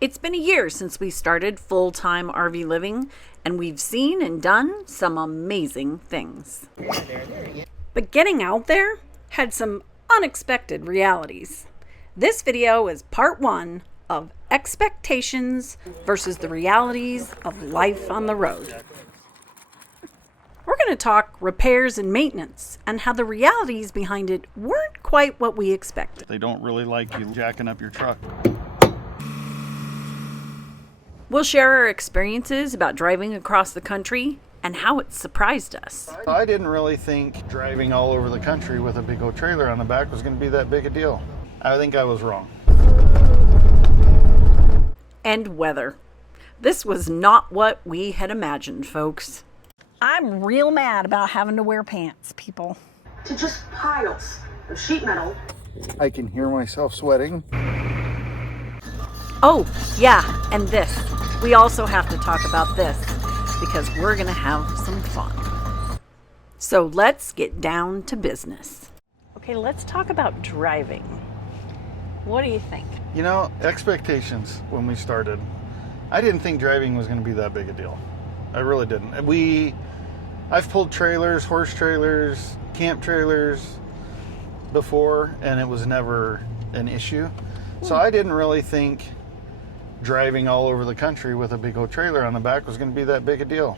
It's been a year since we started full-time RV living, and we've seen and done some amazing things. But getting out there had some unexpected realities. This video is part one of expectations versus the realities of life on the road. We're going to talk repairs and maintenance and how the realities behind it weren't quite what we expected. They don't really like you jacking up your truck. We'll share our experiences about driving across the country and how it surprised us. I didn't really think driving all over the country with a big old trailer on the back was going to be that big a deal. I think I was wrong. And weather. This was not what we had imagined, folks. I'm real mad about having to wear pants, people. To just piles of sheet metal. I can hear myself sweating. Oh, yeah, and this. We also have to talk about this because we're going to have some fun. So let's get down to business. Okay, let's talk about driving. What do you think? You know, expectations when we started. I didn't think driving was going to be that big a deal. I really didn't. I've pulled trailers, horse trailers, camp trailers before, and it was never an issue. So I didn't really think driving all over the country with a big old trailer on the back was going to be that big a deal.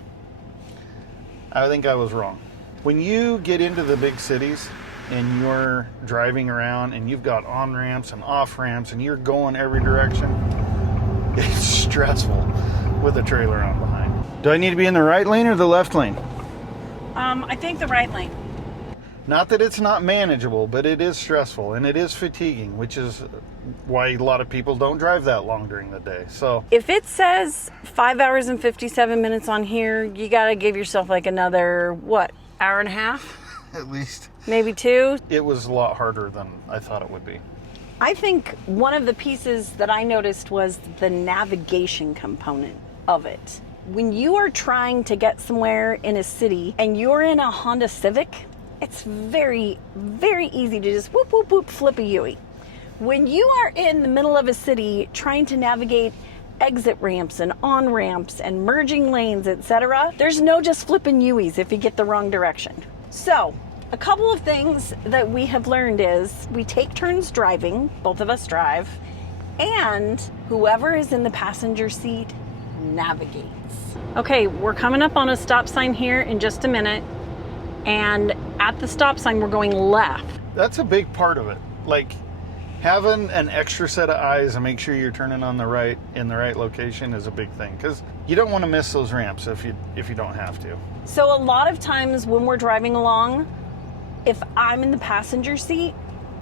I think I was wrong. When you get into the big cities and you're driving around and you've got on-ramps and off-ramps and you're going every direction, it's stressful with a trailer on behind. Do I need to be in the right lane or the left lane? I think the right lane. Not that it's not manageable, but it is stressful and it is fatiguing, which is why a lot of people don't drive that long during the day. So If it says 5 hours and 57 minutes on here, you got to give yourself like another, hour and a half? at least Maybe 2? it was a lot harder than I thought it would be. I think one of the pieces that I noticed was the navigation component of it. When you are trying to get somewhere in a city and you're in a Honda Civic, it's very, very easy to just whoop, whoop, whoop, flip a U-ey. When you are in the middle of a city trying to navigate exit ramps and on-ramps and merging lanes, etc., there's no just flipping U-eys if you get the wrong direction. So, a couple of things that we have learned is we take turns driving, both of us drive, and whoever is in the passenger seat navigates. Okay, we're coming up on a stop sign here in just a minute, and at the stop sign we're going left. That's a big part of it. Like having an extra set of eyes and make sure you're turning on the right in the right location is a big thing, because you don't want to miss those ramps if you don't have to. So a lot of times when we're driving along, if I'm in the passenger seat,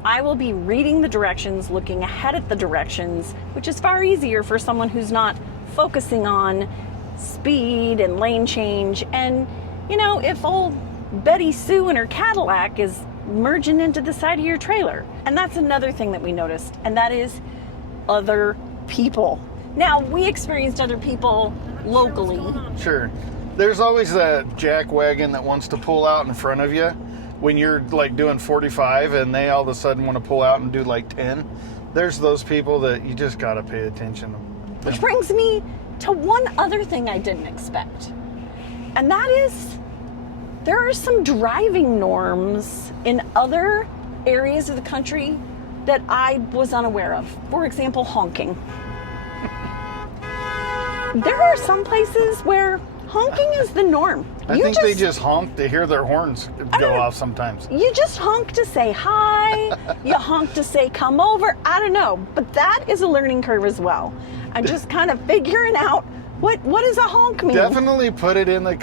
I will be reading the directions, looking ahead at the directions, which is far easier for someone who's not focusing on speed and lane change. And, if old Betty Sue and her Cadillac is merging into the side of your trailer. And that's another thing that we noticed, and that is other people. Now, we experienced other people locally. Sure. There's always that jack wagon that wants to pull out in front of you when you're like doing 45 and they all of a sudden want to pull out and do like 10. There's those people that you just got to pay attention to. Which brings me to one other thing I didn't expect. And that is, there are some driving norms in other areas of the country that I was unaware of. For example, honking. There are some places where honking is the norm. I think they just honk to hear their horns go off sometimes. You just honk to say hi. You honk to say come over. I don't know. But that is a learning curve as well. I'm just kind of figuring out what does a honk mean. Definitely put it in the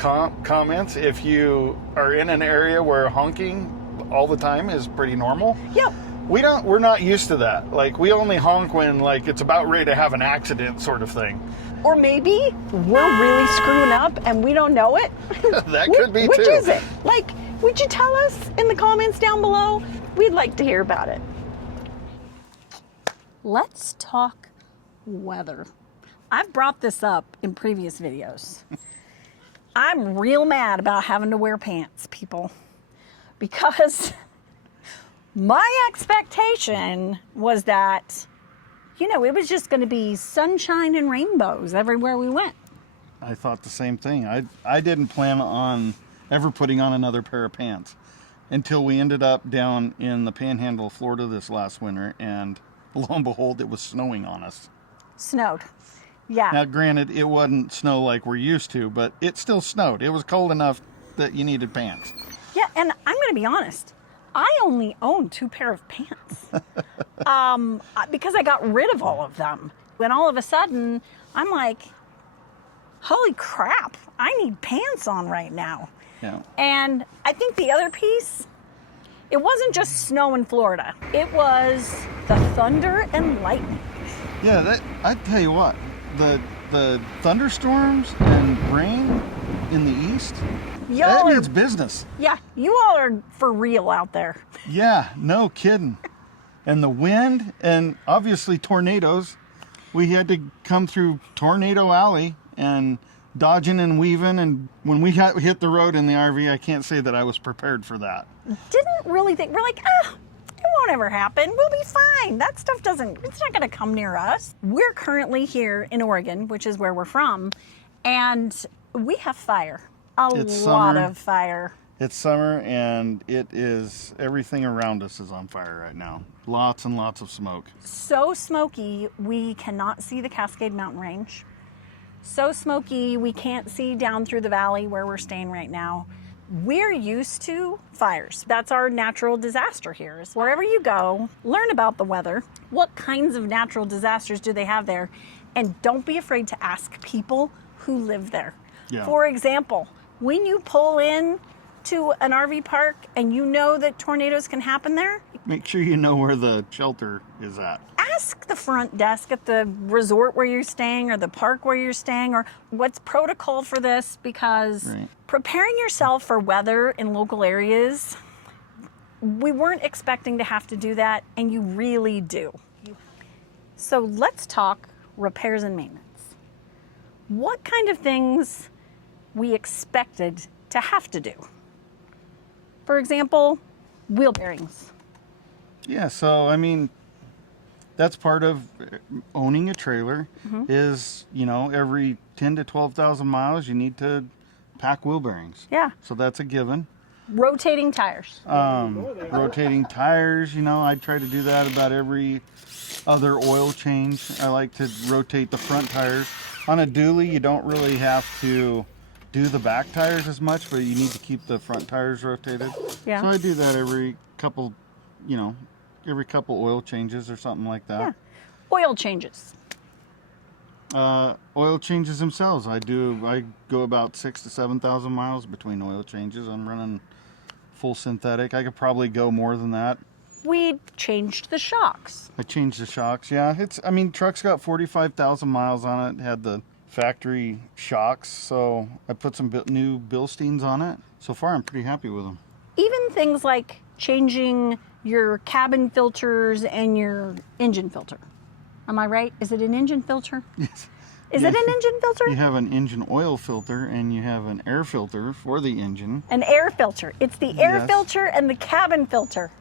comments if you are in an area where honking all the time is pretty normal. Yep. We're not used to that. Like, we only honk when like it's about ready to have an accident sort of thing. Or maybe we're really screwing up and we don't know it. That could be Which too. is it? Like, would you tell us in the comments down below? We'd like to hear about it. Let's talk weather. I've brought this up in previous videos. I'm real mad about having to wear pants, people, because my expectation was that You know, it was just going to be sunshine and rainbows everywhere we went. I thought the same thing. I didn't plan on ever putting on another pair of pants until we ended up down in the Panhandle of Florida this last winter, and lo and behold, it was snowing on us. Snowed. Yeah. Now, granted, it wasn't snow like we're used to, but it still snowed. It was cold enough that you needed pants. Yeah, and I'm going to be honest. I only own 2 pair of pants because I got rid of all of them. When all of a sudden, I'm like, holy crap, I need pants on right now. Yeah. And I think the other piece, it wasn't just snow in Florida. It was the thunder and lightning. Yeah, I tell you what, the thunderstorms and rain in the east, that means business. Yeah, you all are for real out there. Yeah, no kidding. And the wind, and obviously tornadoes. We had to come through Tornado Alley and dodging and weaving, and when we hit the road in the RV, I can't say that I was prepared for that. Didn't really think, we're like, it won't ever happen. We'll be fine. That stuff it's not going to come near us. We're currently here in Oregon, which is where we're from, and we have fire. It's lot summer. of fire. It's summer, and it is, everything around us is on fire right now. Lots and lots of smoke. So smoky, we cannot see the Cascade Mountain Range. So smoky, we can't see down through the valley where we're staying right now. We're used to fires. That's our natural disaster here. Is wherever you go, learn about the weather. What kinds of natural disasters do they have there? And don't be afraid to ask people who live there. Yeah. For example, when you pull in to an RV park and you know that tornadoes can happen there, Make sure you know where the shelter is at. ask the front desk at the resort where you're staying or the park where you're staying, or what's protocol for this, because Right. preparing yourself for weather in local areas, we weren't expecting to have to do that, and you really do. So let's talk repairs and maintenance. What kind of things we expected to have to do? For example, wheel bearings. Yeah, so I mean, that's part of owning a trailer. Is, every 10 to 12,000 miles you need to pack wheel bearings. Yeah. So that's a given. Rotating tires. Rotating tires, I try to do that about every other oil change. I like to rotate the front tires. On a dually, you don't really have to do the back tires as much, but you need to keep the front tires rotated. Yeah. So I do that every couple oil changes or something like that. Yeah. Oil changes. Oil changes themselves, I go about 6,000 to 7,000 miles between oil changes. I'm running full synthetic. I could probably go more than that. We changed the shocks. I changed the shocks. Yeah, truck's got 45,000 miles on it. Had the factory shocks, so I put some new Bilsteins on it. So far, I'm pretty happy with them. Even things like changing your cabin filters and your engine filter. Am I right? Is it an engine filter? Yes. Is it an engine filter? You have an engine oil filter and you have an air filter for the engine. An air filter. It's the air Yes. filter and the cabin filter.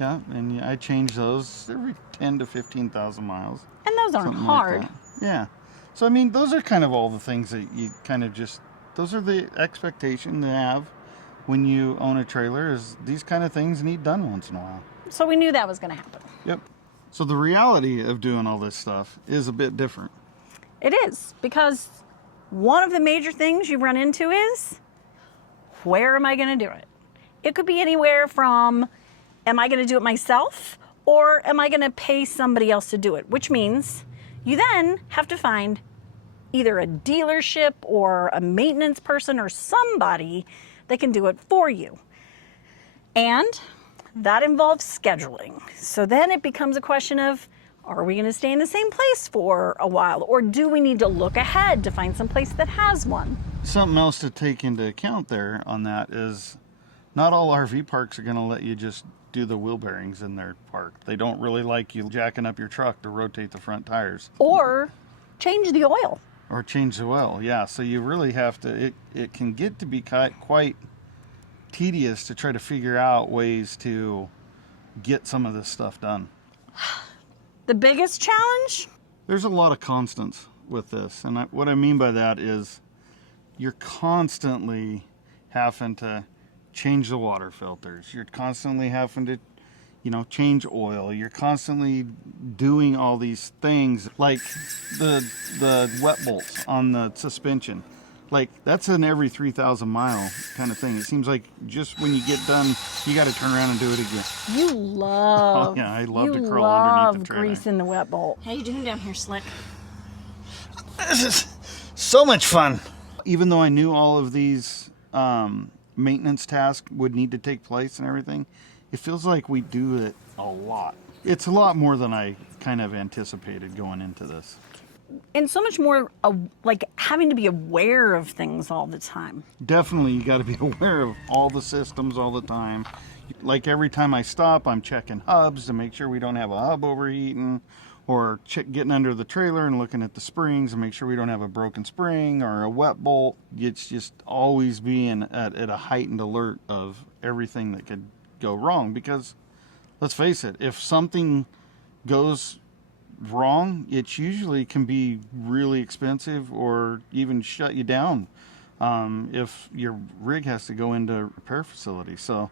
Yeah, and I change those every 10 to 15,000 miles. And those aren't Something like hard. that. Yeah. So, those are kind of all the things that you kind of those are the expectation to have when you own a trailer, is these kind of things need done once in a while. So we knew that was going to happen. Yep. So the reality of doing all this stuff is a bit different. It is, because one of the major things you run into is, where am I going to do it? It could be anywhere from, am I going to do it myself, or am I going to pay somebody else to do it? Which means you then have to find either a dealership or a maintenance person or somebody that can do it for you. And that involves scheduling. So then it becomes a question of, are we going to stay in the same place for a while? Or do we need to look ahead to find some place that has one? Something else to take into account there on that is not all RV parks are going to let you just do the wheel bearings in their park. They don't really like you jacking up your truck to rotate the front tires. Or change the oil. Or change the oil, yeah. So you really have to, it can get to be quite tedious to try to figure out ways to get some of this stuff done. The biggest challenge? There's a lot of constants with this. And what I mean by that is you're constantly having to change the water filters. You're constantly having to, change oil. You're constantly doing all these things like the wet bolts on the suspension. Like, that's an every 3,000 mile kind of thing. It seems like just when you get done, you got to turn around and do it again. You love. Oh, yeah, I love to crawl underneath the trailer. Greasing the wet bolt. How you doing down here, Slick? This is so much fun. Even though I knew all of these maintenance tasks would need to take place and everything, it feels like we do it a lot. It's a lot more than I kind of anticipated going into this. And so much more like having to be aware of things all the time. Definitely, you got to be aware of all the systems all the time. Like every time I stop, I'm checking hubs to make sure we don't have a hub overheating, or getting under the trailer and looking at the springs and make sure we don't have a broken spring or a wet bolt. It's just always being at a heightened alert of everything that could go wrong, because let's face it, if something goes wrong, it usually can be really expensive or even shut you down if your rig has to go into a repair facility. So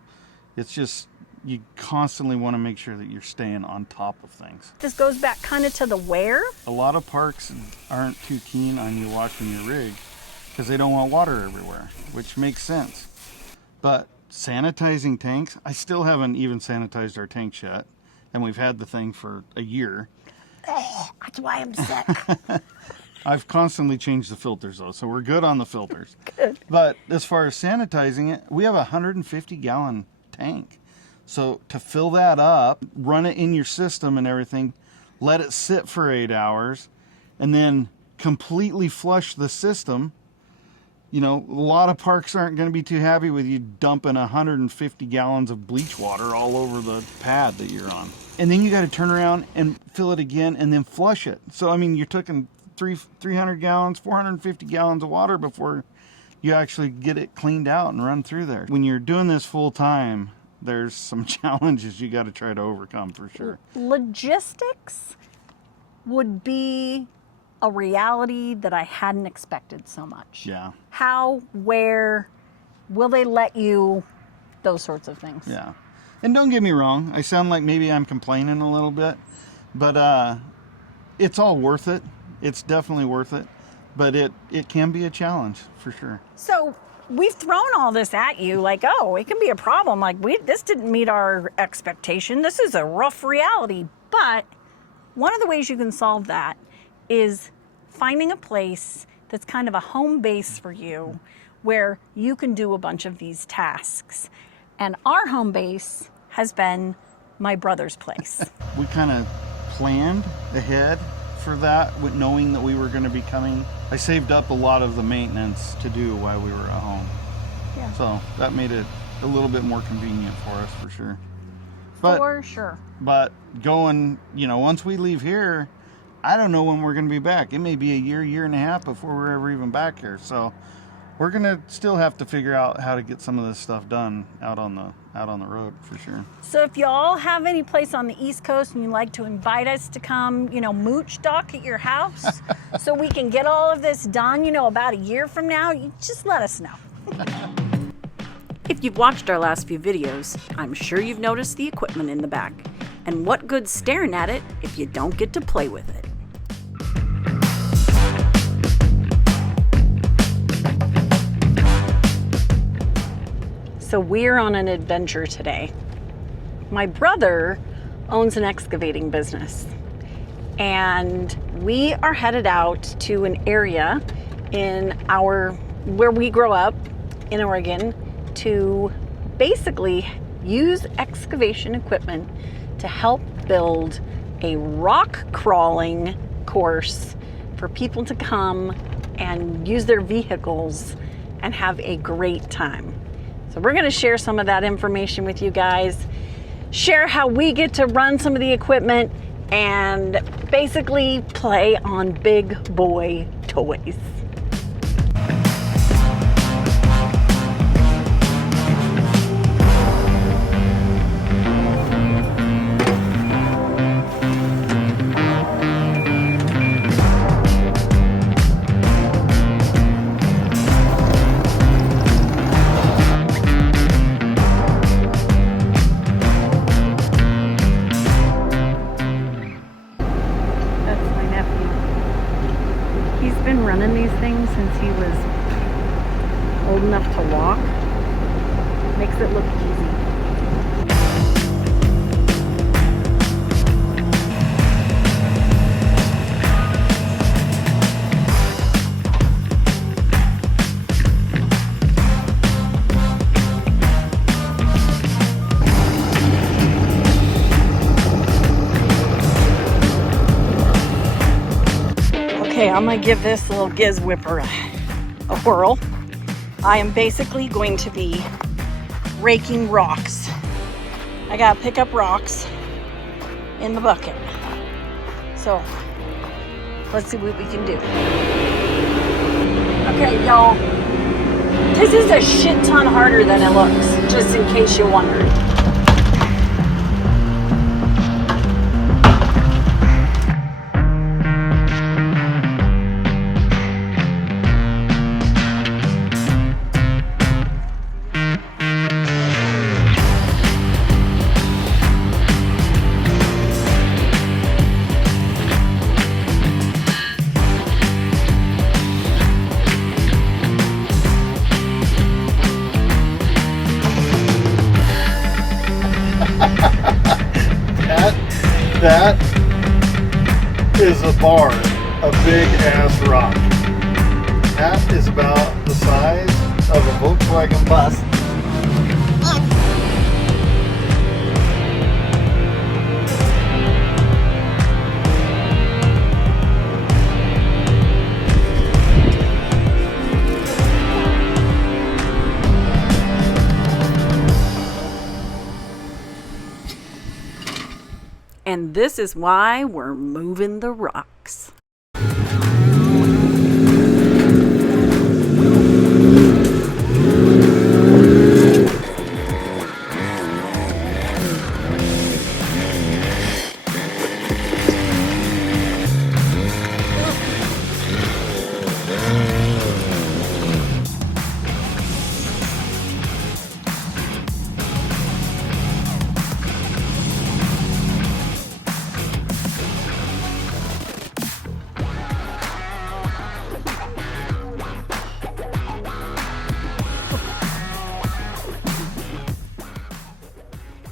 it's just, you constantly want to make sure that you're staying on top of things. This goes back kind of to the wear. A lot of parks aren't too keen on you washing your rig because they don't want water everywhere, which makes sense. But sanitizing tanks, I still haven't even sanitized our tanks yet, and we've had the thing for a year. That's why I'm sick. I've constantly changed the filters though, so we're good on the filters. Good. But as far as sanitizing it, we have a 150-gallon tank. So to fill that up, run it in your system and everything, let it sit for 8 hours, and then completely flush the system. A lot of parks aren't going to be too happy with you dumping 150 gallons of bleach water all over the pad that you're on. And then you got to turn around and fill it again and then flush it. So, I mean, you're taking 300 gallons, 450 gallons of water before you actually get it cleaned out and run through there. When you're doing this full time, there's some challenges you got to try to overcome for sure. Logistics would be a reality that I hadn't expected so much. Yeah. How, where, will they let you, those sorts of things. Yeah. And don't get me wrong, I sound like maybe I'm complaining a little bit, but it's all worth it. It's definitely worth it, but it can be a challenge for sure. So we've thrown all this at you like, oh, it can be a problem. Like, this didn't meet our expectation. This is a rough reality. But one of the ways you can solve that is finding a place that's kind of a home base for you where you can do a bunch of these tasks. And our home base has been my brother's place. We kind of planned ahead for that, with knowing that we were going to be coming. I saved up a lot of the maintenance to do while we were at home. Yeah. So that made it a little bit more convenient for us for sure. But, for sure. But going, once we leave here, I don't know when we're going to be back. It may be a year and a half before we're ever even back here. So we're going to still have to figure out how to get some of this stuff done out on the road for sure. So if y'all have any place on the East Coast and you'd like to invite us to come, mooch dock at your house so we can get all of this done, about a year from now, you just let us know. If you've watched our last few videos, I'm sure you've noticed the equipment in the back. And what good's staring at it if you don't get to play with it? So we're on an adventure today. My brother owns an excavating business, and we are headed out to an area in where we grow up in Oregon to basically use excavation equipment to help build a rock crawling course for people to come and use their vehicles and have a great time. So we're going to share some of that information with you guys, share how we get to run some of the equipment, and basically play on big boy toys. He's been running these things since he was old enough to walk. Makes it look easy. Okay, I'm gonna give this little giz whipper a whirl. I am basically going to be raking rocks. I gotta pick up rocks in the bucket. So, let's see what we can do. Okay, y'all. This is a shit ton harder than it looks, just in case you wondered. That is a bar, a big ass rock. That is about the size of a Volkswagen bus. And this is why we're moving the rocks.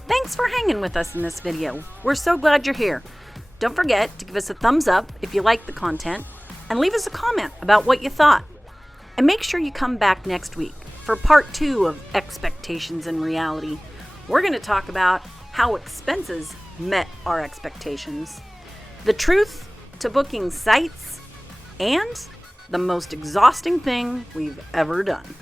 Thanks for hanging with us in this video. We're so glad you're here. Don't forget to give us a thumbs up if you like the content and leave us a comment about what you thought. And make sure you come back next week for part 2 of Expectations and Reality. We're going to talk about how expenses met our expectations, the truth to booking sites, and the most exhausting thing we've ever done.